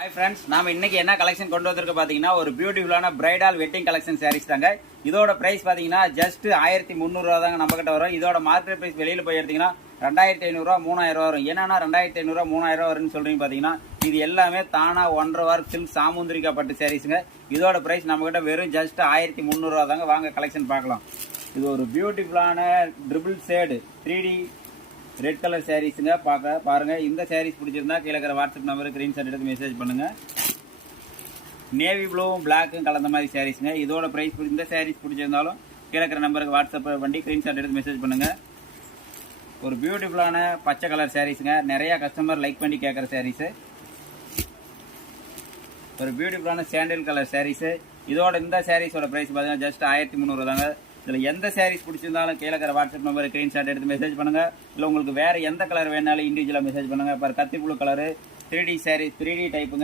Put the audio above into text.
Hi friends, நாம இன்னைக்கு என்ன கலெக்ஷன் கொண்டு வந்திருக்க பாத்தீங்கன்னா ஒரு பியூட்டிஃபுல்லான பிரைடல் வெட்டிங் கலெக்ஷன் சாரீஸ் தாங்க. இதோட பிரைஸ் பாத்தீங்கன்னா ஜஸ்ட் 1300 ரூபா தாங்க நம்ம கிட்ட வரும். இதோட மார்க்கெட் பிரைஸ் வெளியில போய் எடுத்தீங்கன்னா 2500 ரூபா 3000 ரூபா வரும். என்னன்னா 2500 ரூபா 3000 ரூபா வரும்னு சொல்றீங்க பாத்தீங்கன்னா இது எல்லாமே தானா 1.5 வார் சில்க் சாமுந்திரிகா பட்டு சாரீஸ்ங்க. இதோட பிரைஸ் நம்ம கிட்ட வெறும் ஜஸ்ட் 1300 ரூபா தாங்க. வாங்க கலெக்ஷன் பார்க்கலாம். இது ஒரு பியூட்டிஃபுல்லான triple shade 3D red colour சாரீஸுங்க. பாருங்க. இந்த சாரீஸ் பிடிச்சிருந்தா கீழே இருக்கிற வாட்ஸ்அப் நம்பருக்கு ஸ்கிரீன்ஷாட் எடுத்து மெசேஜ் பண்ணுங்க. நேவி ப்ளூவும் பிளாக்கும் கலந்த மாதிரி சாரீஸுங்க. இதோட பிரைஸ் இந்த சாரீஸ் பிடிச்சிருந்தாலும் கீழே இருக்கிற நம்பருக்கு வாட்ஸ்அப் பண்ணி ஸ்கிரீன்ஷாட் எடுத்து மெசேஜ் பண்ணுங்க. ஒரு பியூட்டிஃபுல்லான பச்சை கலர் சாரீஸுங்க. நிறைய கஸ்டமர் லைக் பண்ணி கேட்குற சாரீஸு. ஒரு பியூட்டிஃபுல்லான சாண்டில் கலர் சாரீஸு. இதோட இந்த சாரீஸோட பிரைஸ் பார்த்தீங்கன்னா ஜஸ்ட் 1300 தாங்க. இதில் எந்த சாரீஸ் பிடிச்சிருந்தாலும் கீழே இருக்கிற வாட்ஸ்அப் நம்பர் ஸ்கிரீன்ஷாட் எடுத்து மெசேஜ் பண்ணுங்க. இல்லை உங்களுக்கு வேற எந்த கலர் வேணாலும் இண்டிவிஜுவலாக மெசேஜ் பண்ணுங்க. இப்போ கத்தி blue colour 3D saris 3D டைப்புங்க.